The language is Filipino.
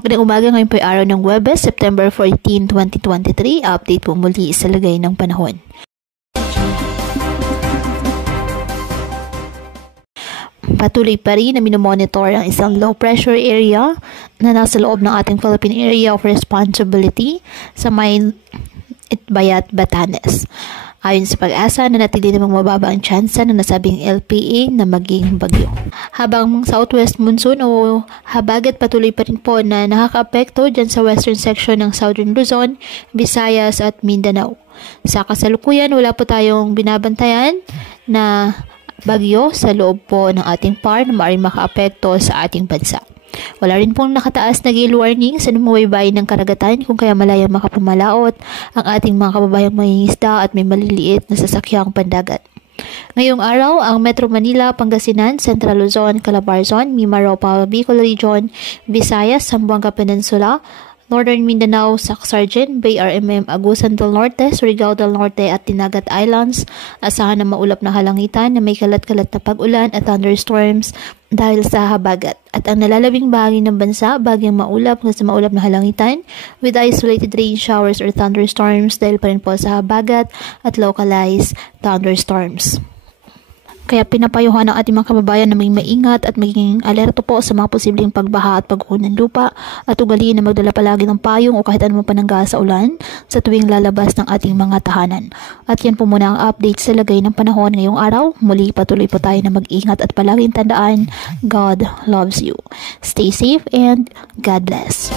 Magandang umaga, ngayon po ay araw ng Huwebes, September 14, 2023. Update po muli sa lagay ng panahon. Patuloy pa rin na minomonitor ang isang low pressure area na nasa loob ng ating Philippine Area of Responsibility sa may Itbayat, Batanes. Ayon sa Pag-asa, nanatili namang mababa ang tsansa ng nasabing LPA na maging bagyo. Habang southwest monsoon o habagat patuloy pa rin po na nakaka-apekto dyan sa western section ng Southern Luzon, Visayas at Mindanao. Sa kasalukuyan, wala po tayong binabantayan na bagyo sa loob po ng ating PAR na maaaring maka-apekto sa ating bansa. Wala rin pong nakataas na gale warning sa numuwaybay ng karagatan kung kaya malayang makapamalaot ang ating mga kababayang mangingisda at may maliliit na sasakyang pandagat. Ngayong araw, ang Metro Manila, Pangasinan, Central Luzon, Calabarzon, Mimaropa, Bicol Region, Visayas, Zamboanga Peninsula, Northern Mindanao, Sac-Sargent, Bay-RMM, Agusan del Norte, Surigao del Norte at Tinagat Islands. Asahan na maulap na halangitan na may kalat-kalat na pag-ulan at thunderstorms dahil sa habagat. At ang nalalabing bahagi ng bansa, bagyang maulap na sa maulap na halangitan with isolated rain showers or thunderstorms dahil pa rin po sa habagat at localized thunderstorms. Kaya pinapayuhan ng ating mga kababayan na may maingat at maging alerto po sa mga posibleng pagbaha at pagguho ng lupa at ugaliin na magdala palagi ng payong o kahit anumang panangga sa ulan sa tuwing lalabas ng ating mga tahanan. At yan po muna ang update sa lagay ng panahon ngayong araw. Muli patuloy po tayo na mag-ingat at palaging tandaan, God loves you. Stay safe and God bless.